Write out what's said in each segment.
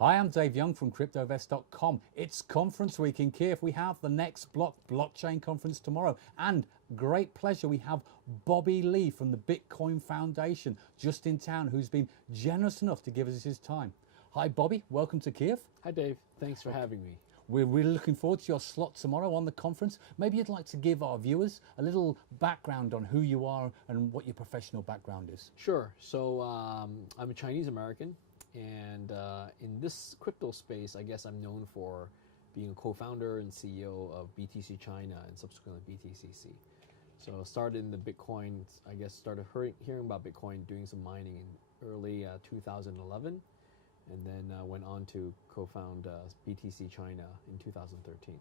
Hi, I'm Dave Young from Cryptovest.com. It's conference week in Kiev. We have the next blockchain conference tomorrow. And great pleasure, we have Bobby Lee from the Bitcoin Foundation just in town, who's been generous enough to give us his time. Hi, Bobby. Welcome to Kiev. Hi, Dave. Thanks for having me. We're really looking forward to your slot tomorrow on the conference. Maybe you'd like to give our viewers a little background on who you are and what your professional background is. Sure. So I'm a Chinese American, and in this crypto space, I guess I'm known for being a co-founder and CEO of BTC China and subsequently BTCC. So I started in the Bitcoin, I guess started hearing about Bitcoin, doing some mining in early 2011, and then went on to co-found BTC China in 2013.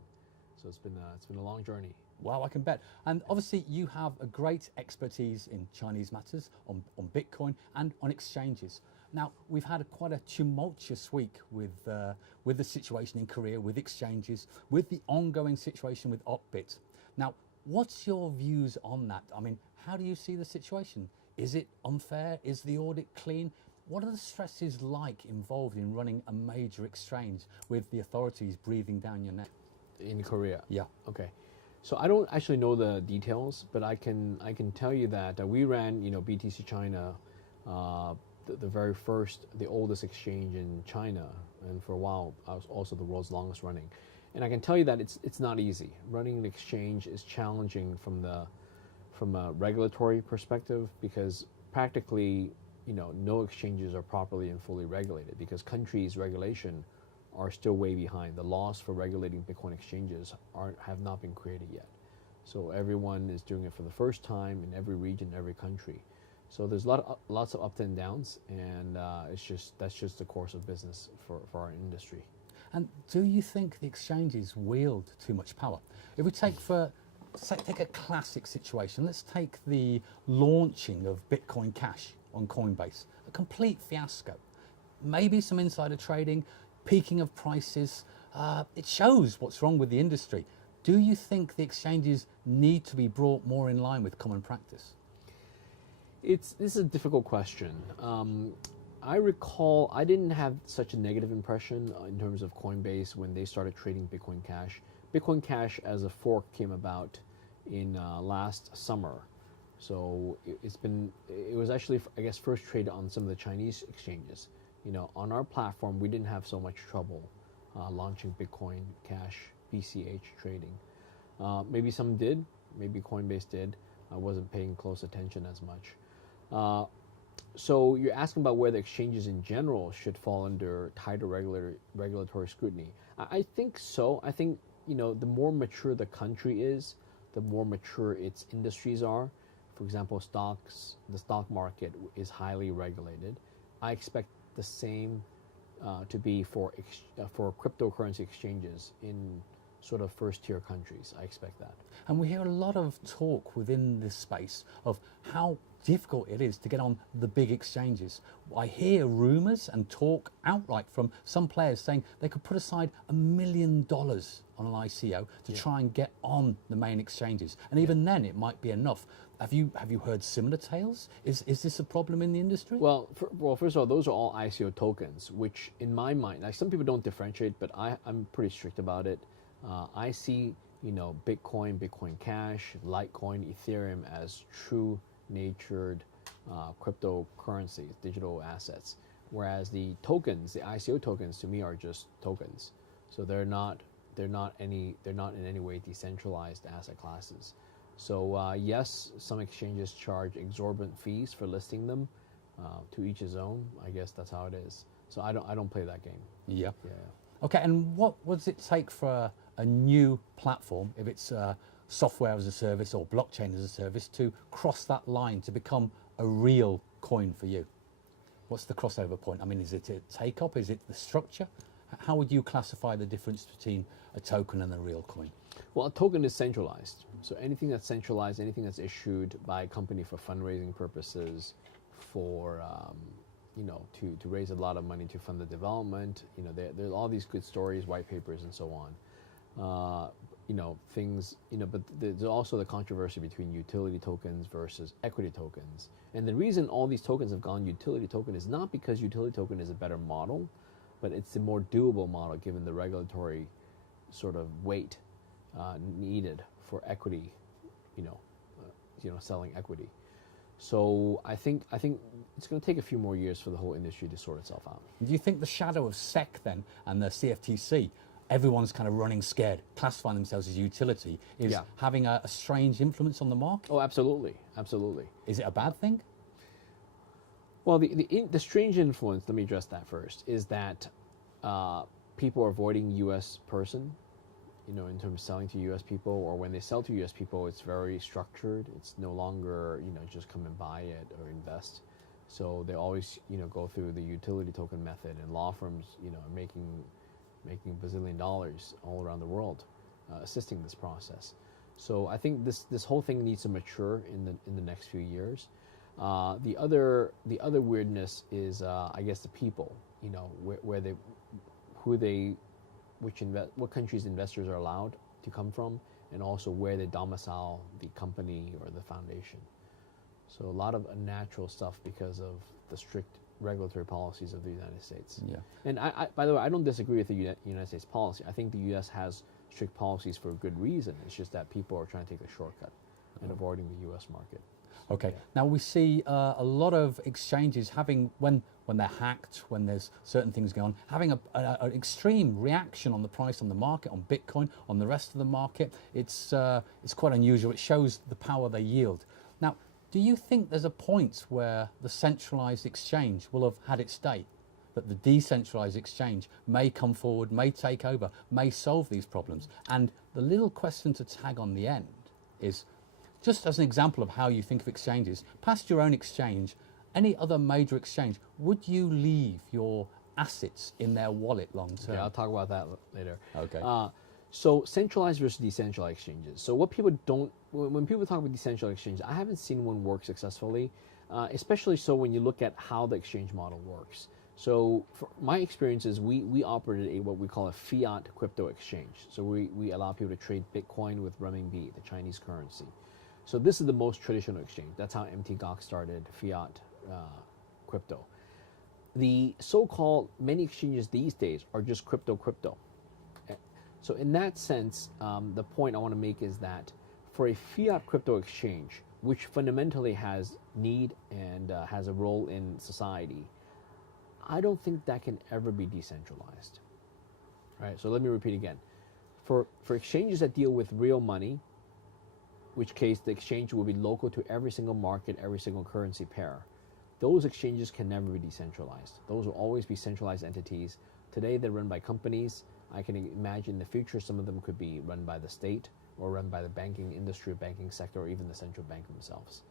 So it's been a long journey. Wow, I can bet. And obviously you have a great expertise in Chinese matters, on Bitcoin and on exchanges. Now, we've had quite a tumultuous week with the situation in Korea, with exchanges, with the ongoing situation with Opbit. Now, what's your views on that? I mean, how do you see the situation? Is it unfair? Is the audit clean? What are the stresses like involved in running a major exchange with the authorities breathing down your neck? In Korea? Yeah. Okay. So I don't actually know the details, but I can tell you that we ran, BTC China, the very first, the oldest exchange in China, and for a while I was also the world's longest running. And I can tell you that it's not easy. Running an exchange is challenging from a regulatory perspective, because practically, no exchanges are properly and fully regulated, because countries' regulation are still way behind. The laws for regulating Bitcoin exchanges have not been created yet. So everyone is doing it for the first time in every region, every country. So there's lots of ups and downs, and that's just the course of business for our industry. And do you think the exchanges wield too much power? If we take a classic situation, let's take the launching of Bitcoin Cash on Coinbase, a complete fiasco. Maybe some insider trading, peaking of prices. It shows what's wrong with the industry. Do you think the exchanges need to be brought more in line with common practice? This is a difficult question. I recall I didn't have such a negative impression in terms of Coinbase when they started trading Bitcoin Cash. Bitcoin Cash as a fork came about in last summer. So it was actually, I guess, first traded on some of the Chinese exchanges. On our platform, we didn't have so much trouble launching Bitcoin Cash BCH trading. Maybe some did, maybe Coinbase did. I wasn't paying close attention as much. So you're asking about whether exchanges in general should fall under tighter regulatory scrutiny. I think so. I think, the more mature the country is, the more mature its industries are. For example, the stock market is highly regulated. I expect the same to be for cryptocurrency exchanges in sort of first-tier countries. I expect that. And we hear a lot of talk within this space of how difficult it is to get on the big exchanges. I hear rumors and talk outright from some players saying they could put aside $1 million on an ICO to try and get on the main exchanges. And even then it might be enough. Have you heard similar tales? Is this a problem in the industry? Well, first of all, those are all ICO tokens, which in my mind, like some people don't differentiate, but I'm pretty strict about it. I see, Bitcoin, Bitcoin Cash, Litecoin, Ethereum as true natured cryptocurrencies, digital assets, whereas the tokens, the ICO tokens, to me are just tokens. So they're not in any way decentralized asset classes. So yes, some exchanges charge exorbitant fees for listing them. To each his own. I guess that's how it is. So I don't play that game. Yeah. Okay, and what does it take for a new platform, if it's software as a service or blockchain as a service, to cross that line to become a real coin for you? What's the crossover point? I mean, is it a take-up? Is it the structure? How would you classify the difference between a token and a real coin? Well, a token is centralized. So anything that's centralized, anything that's issued by a company for fundraising purposes, for to raise a lot of money to fund the development. There's all these good stories, white papers, and so on. But there's also the controversy between utility tokens versus equity tokens. And the reason all these tokens have gone utility token is not because utility token is a better model. but it's a more doable model given the regulatory sort of weight needed for equity, selling equity. So I think it's going to take a few more years for the whole industry to sort itself out. Do you think the shadow of SEC then and the CFTC, everyone's kind of running scared, classifying themselves as utility, is having a strange influence on the market? Oh, absolutely, absolutely. Is it a bad thing? Well, the strange influence, let me address that first, is that people are avoiding U.S. person, in terms of selling to U.S. people, or when they sell to U.S. people, it's very structured. It's no longer, just come and buy it or invest. So they always, go through the utility token method, and law firms, are making bazillion dollars all around the world, assisting this process. So I think this whole thing needs to mature in the next few years. The other weirdness is, I guess, the people, what countries investors are allowed to come from, and also where they domicile the company or the foundation. So a lot of unnatural stuff because of the strict regulatory policies of the United States. Yeah. And I by the way, I don't disagree with the United States policy. I think the U.S. has strict policies for a good reason. It's just that people are trying to take the shortcut and avoiding the U.S. market. Okay. Now we see a lot of exchanges having, when they're hacked, when there's certain things going on, having an extreme reaction on the price on the market, on Bitcoin, on the rest of the market. It's quite unusual. It shows the power they yield. Now, do you think there's a point where the centralized exchange will have had its day? That the decentralized exchange may come forward, may take over, may solve these problems? And the little question to tag on the end is, just as an example of how you think of exchanges, past your own exchange, any other major exchange, would you leave your assets in their wallet long term? Yeah, I'll talk about that later. Okay. So centralized versus decentralized exchanges. So what people don't, when people talk about decentralized exchanges, I haven't seen one work successfully, especially so when you look at how the exchange model works. So for my experience is we operated what we call a fiat crypto exchange. So we allow people to trade Bitcoin with renminbi, the Chinese currency. So this is the most traditional exchange. That's how MTGOX started, fiat crypto. The so-called many exchanges these days are just crypto. So in that sense, the point I want to make is that for a fiat crypto exchange, which fundamentally has need and has a role in society, I don't think that can ever be decentralized. Right? So let me repeat again. For exchanges that deal with real money, which case the exchange will be local to every single market, every single currency pair, those exchanges can never be decentralized. Those will always be centralized entities. Today they're run by companies. I can imagine in the future some of them could be run by the state or run by the banking industry, banking sector, or even the central bank themselves.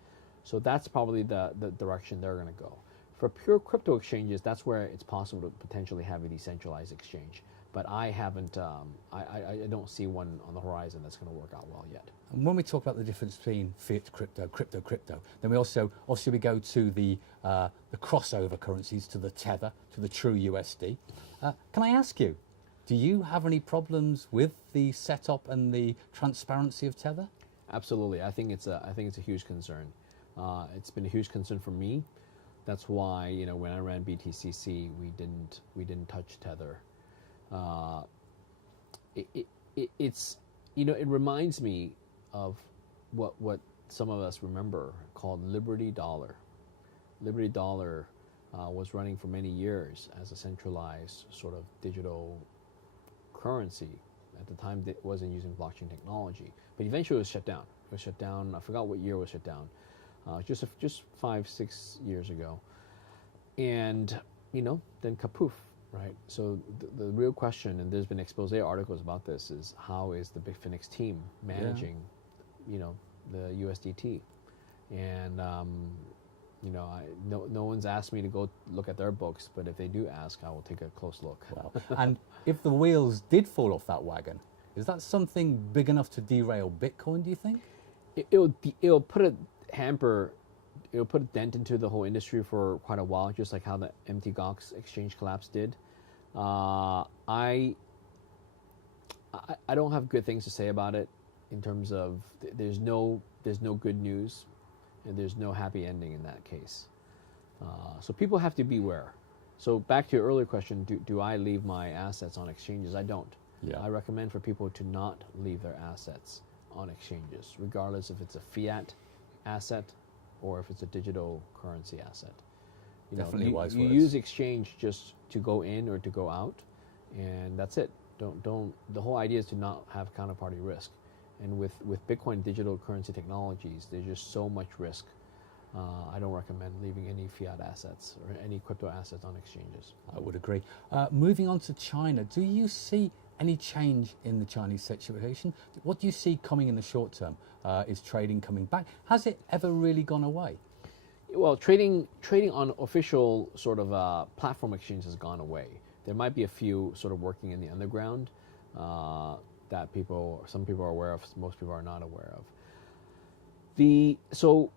So that's probably the direction they're going to go. For pure crypto exchanges, that's where it's possible to potentially have a decentralized exchange. But I haven't, I don't see one on the horizon that's going to work out well yet. And when we talk about the difference between fiat crypto, then we also, obviously we go to the crossover currencies, to the Tether, to the true USD. Can I ask you, do you have any problems with the setup and the transparency of Tether? Absolutely. I think it's a huge concern. It's been a huge concern for me. That's why, when I ran BTCC, we didn't touch Tether. It reminds me of what some of us remember called Liberty Dollar. Liberty Dollar was running for many years as a centralized sort of digital currency. At the time, it wasn't using blockchain technology, but eventually it was shut down. It was shut down. I forgot what year it was shut down. Just 5-6 years ago, and then kapoof. Right. So the real question, and there's been expose articles about this, is how is the Bitfinex team managing, the USDT, and no one's asked me to go look at their books, but if they do ask, I will take a close look. Wow. And if the wheels did fall off that wagon, is that something big enough to derail Bitcoin? Do you think? It'll put a hamper. It'll put a dent into the whole industry for quite a while, just like how the MTGOX exchange collapse did. I don't have good things to say about it in terms of there's no good news, and there's no happy ending in that case. So people have to beware. So back to your earlier question, do I leave my assets on exchanges? I don't. Yeah. I recommend for people to not leave their assets on exchanges, regardless if it's a fiat asset or if it's a digital currency asset. Definitely wise you words. use exchange just to go in or to go out, and that's it. Don't. The whole idea is to not have counterparty risk, and with Bitcoin digital currency technologies, there's just so much risk. I don't recommend leaving any fiat assets or any crypto assets on exchanges. I would agree. Moving on to China, do you see any change in the Chinese situation? What do you see coming in the short term? Is trading coming back? Has it ever really gone away? Well, trading on official sort of platform exchanges has gone away. There might be a few sort of working in the underground that some people are aware of, most people are not aware of. So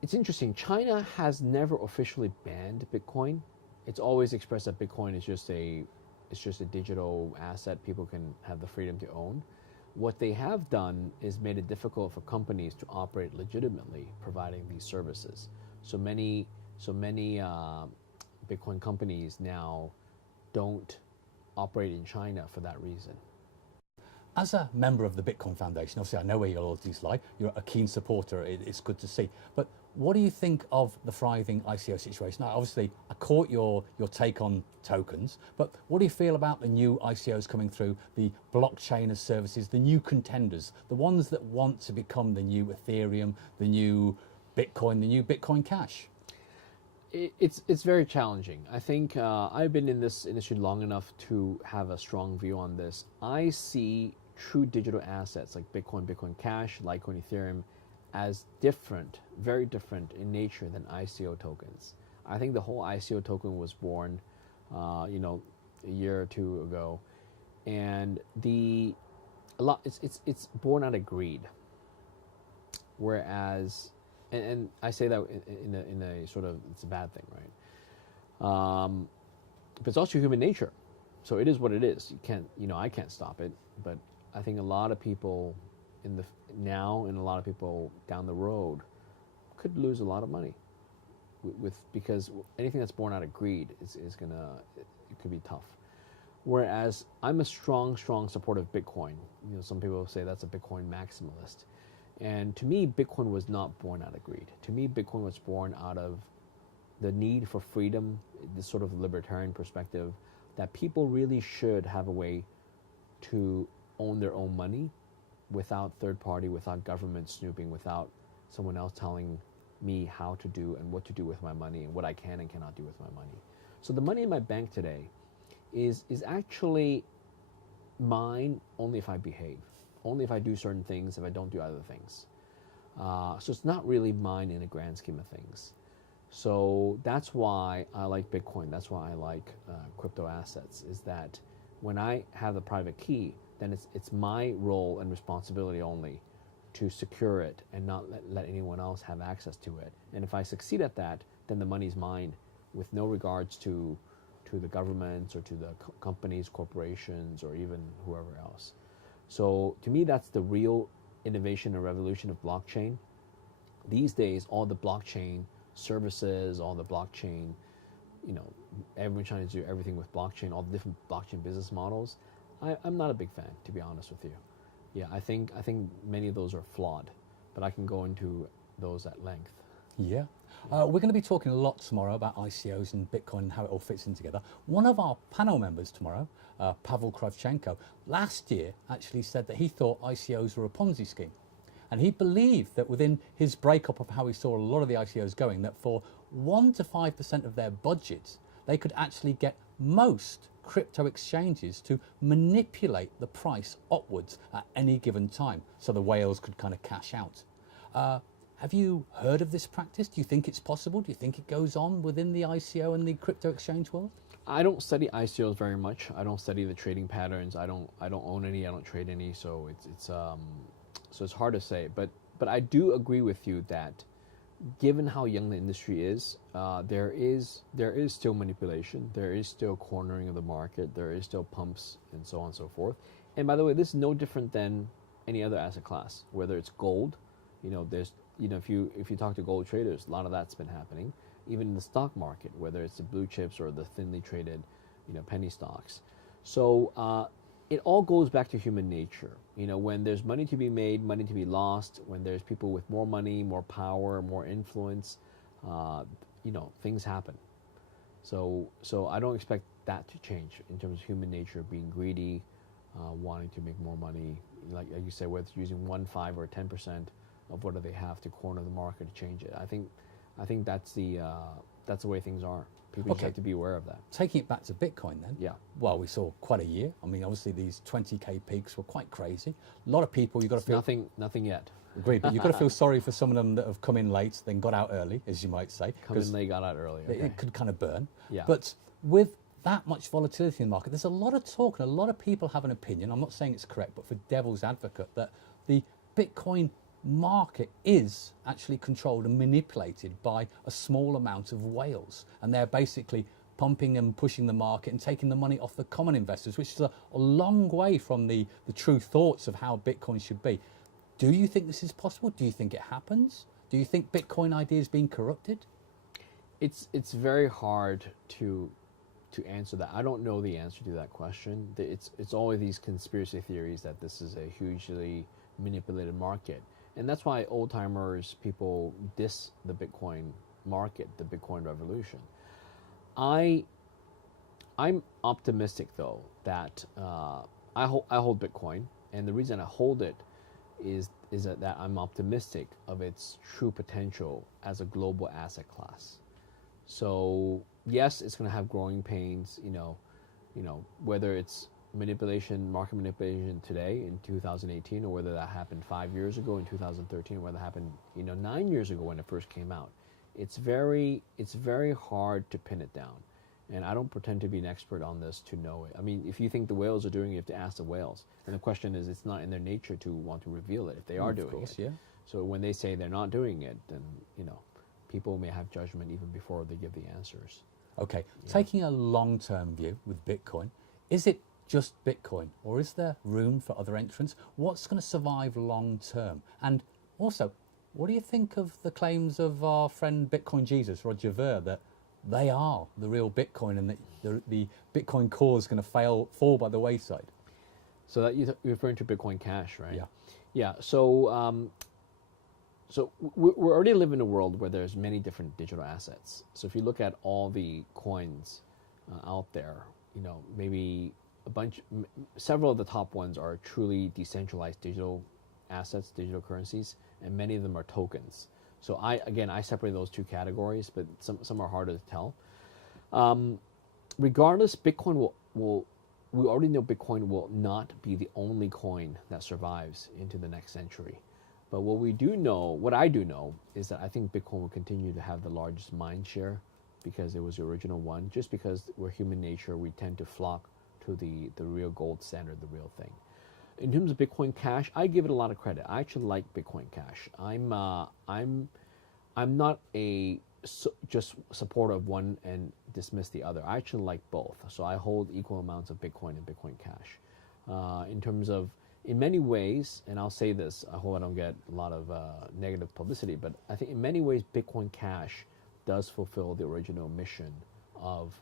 it's interesting. China has never officially banned Bitcoin. It's always expressed that Bitcoin is just a digital asset people can have the freedom to own. What they have done is made it difficult for companies to operate legitimately, providing these services. So many Bitcoin companies now don't operate in China for that reason. As a member of the Bitcoin Foundation, obviously I know where your loyalties lie. You're a keen supporter. It's good to see. But what do you think of the thriving ICO situation? Now, obviously, I caught your take on tokens, but what do you feel about the new ICOs coming through, the blockchain as services, the new contenders, the ones that want to become the new Ethereum, the new Bitcoin, the new Bitcoin Cash? It's very challenging. I think I've been in this industry long enough to have a strong view on this. I see true digital assets like Bitcoin, Bitcoin Cash, Litecoin, Ethereum as different, very different in nature than ICO tokens. I think the whole ICO token was born, a year or two ago, and it's born out of greed. Whereas, and I say that in a sort of, it's a bad thing, right? But it's also human nature, so it is what it is. You can't, I can't stop it, but I think a lot of people now and a lot of people down the road could lose a lot of money because anything that's born out of greed it could be tough. Whereas I'm a strong supporter of Bitcoin. Some people say that's a Bitcoin maximalist. And to me, Bitcoin was not born out of greed. To me, Bitcoin was born out of the need for freedom, this sort of libertarian perspective, that people really should have a way to own their own money without third party, without government snooping, without someone else telling me how to do and what to do with my money and what I can and cannot do with my money. So the money in my bank today is actually mine only if I behave, only if I do certain things, if I don't do other things. So it's not really mine in the grand scheme of things. So that's why I like Bitcoin. That's why I like crypto assets, is that when I have the private key, then it's my role and responsibility only to secure it and not let anyone else have access to it. And if I succeed at that, then the money's mine with no regards to the governments or to the companies, corporations, or even whoever else. So to me, that's the real innovation and revolution of blockchain. These days, all the blockchain services, all the blockchain, everyone trying to do everything with blockchain, all the different blockchain business models. I'm not a big fan, to be honest with you. Yeah, I think many of those are flawed, but I can go into those at length. Yeah. We're going to be talking a lot tomorrow about ICOs and Bitcoin and how it all fits in together. One of our panel members tomorrow, Pavel Kravchenko, last year actually said that he thought ICOs were a Ponzi scheme. And he believed that within his breakup of how he saw a lot of the ICOs going, that for 1 to 5% of their budgets, they could actually get most crypto exchanges to manipulate the price upwards at any given time, so the whales could kind of cash out. Have you heard of this practice? Do you think it's possible? Do you think it goes on within the ICO and the crypto exchange world? I don't study ICOs very much. I don't study the trading patterns. I don't own any. I don't trade any. So it's hard to say. But I do agree with you that given how young the industry is, there is still manipulation. There is still cornering of the market. There is still pumps and so on and so forth. And by the way, this is no different than any other asset class. Whether it's gold, there's if you talk to gold traders, a lot of that's been happening. even in the stock market, whether it's the blue chips or the thinly traded, penny stocks. So it all goes back to human nature. When there's money to be made, money to be lost, when there's people with more money, more power, more influence, things happen. So I don't expect that to change in terms of human nature being greedy, wanting to make more money. Like you said, whether it's using 1, 5, or 10% of what do they have to corner the market to change it. I think that's the way things are. People just have to be aware of that. Taking it back to Bitcoin then. Yeah. Well, we saw quite a year. I mean, obviously these 20K peaks were quite crazy. A lot of people, you've got to feel... Nothing yet. Agreed, but you've got to feel sorry for some of them that have come in late, then got out early, as you might say. Come in late, got out early. Okay. It could kind of burn. Yeah. But with that much volatility in the market, there's a lot of talk and a lot of people have an opinion. I'm not saying it's correct, but for devil's advocate, that the Bitcoin market is actually controlled and manipulated by a small amount of whales, and they're basically pumping and pushing the market and taking the money off the common investors, which is a long way from the true thoughts of how Bitcoin should be. Do you think this is possible? Do you think it happens? Do you think Bitcoin idea is being corrupted? It's very hard to answer that. I don't know the answer to that question. It's always these conspiracy theories that this is a hugely manipulated market. And that's why old timers, people diss the Bitcoin market, the Bitcoin revolution. I'm optimistic though that I hold Bitcoin, and the reason I hold it is that I'm optimistic of its true potential as a global asset class. So yes, it's going to have growing pains. Whether it's market manipulation today in 2018, or whether that happened 5 years ago in 2013, or whether that happened 9 years ago when it first came out. It's very hard to pin it down, and I don't pretend to be an expert on this to know it. I mean, if you think the whales are doing it, you have to ask the whales. And the question is, it's not in their nature to want to reveal it if they are doing it. Yeah. So when they say they're not doing it, then people may have judgment even before they give the answers. Okay, taking a long-term view with Bitcoin, is it just Bitcoin, or is there room for other entrants? What's going to survive long-term? And also, what do you think of the claims of our friend Bitcoin Jesus, Roger Ver, that they are the real Bitcoin and that the Bitcoin core is going to fall by the wayside? So that you're referring to Bitcoin Cash, right? Yeah. Yeah. So we're already living in a world where there's many different digital assets. So if you look at all the coins out there, maybe several of the top ones are truly decentralized digital assets, digital currencies, and many of them are tokens. So I separate those two categories, but some are harder to tell. Regardless, Bitcoin we already know Bitcoin will not be the only coin that survives into the next century. But what I do know, is that I think Bitcoin will continue to have the largest mind share because it was the original one. Just because we're human nature, we tend to flock to the real gold standard, the real thing. In terms of Bitcoin Cash, I give it a lot of credit. I actually like Bitcoin Cash. I'm not just supporter of one and dismiss the other. I actually like both. So I hold equal amounts of Bitcoin and Bitcoin Cash. In terms of, in many ways, and I'll say this, I hope I don't get a lot of negative publicity, but I think in many ways Bitcoin Cash does fulfill the original mission of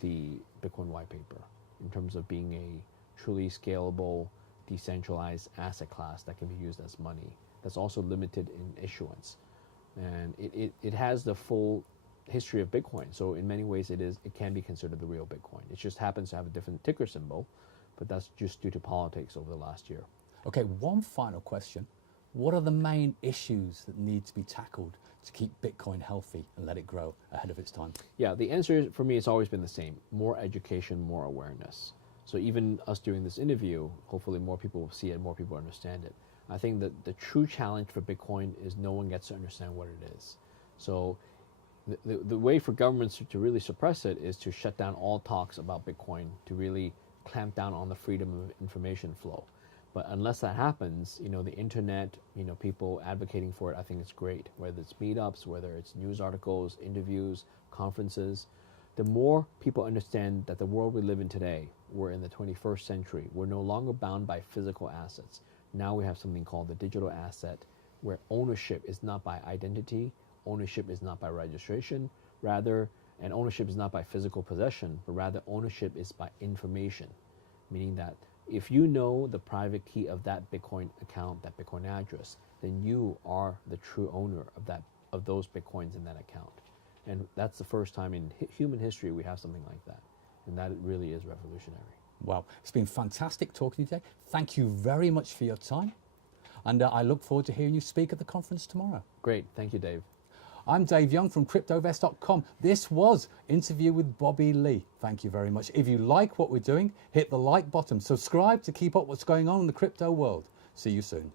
the Bitcoin white paper in terms of being a truly scalable, decentralized asset class that can be used as money. That's also limited in issuance. And it has the full history of Bitcoin. So in many ways it can be considered the real Bitcoin. It just happens to have a different ticker symbol, but that's just due to politics over the last year. Okay, one final question. What are the main issues that need to be tackled to keep Bitcoin healthy and let it grow ahead of its time? Yeah, the answer for me has always been the same. More education, more awareness. So even us doing this interview, hopefully more people will see it, more people understand it. I think that the true challenge for Bitcoin is no one gets to understand what it is. So the way for governments to really suppress it is to shut down all talks about Bitcoin, to really clamp down on the freedom of information flow. But unless that happens, the internet, people advocating for it, I think it's great. Whether it's meetups, whether it's news articles, interviews, conferences, the more people understand that the world we live in today, we're in the 21st century. We're no longer bound by physical assets. Now we have something called the digital asset, where ownership is not by identity, ownership is not by registration, rather, and ownership is not by physical possession, but rather ownership is by information, meaning that if you know the private key of that Bitcoin account, that Bitcoin address, then you are the true owner of those Bitcoins in that account. And that's the first time in human history we have something like that. And that really is revolutionary. Well, it's been fantastic talking to you today. Thank you very much for your time. And I look forward to hearing you speak at the conference tomorrow. Great. Thank you, Dave. I'm Dave Young from Cryptovest.com. This was Interview with Bobby Lee. Thank you very much. If you like what we're doing, hit the like button. Subscribe to keep up what's going on in the crypto world. See you soon.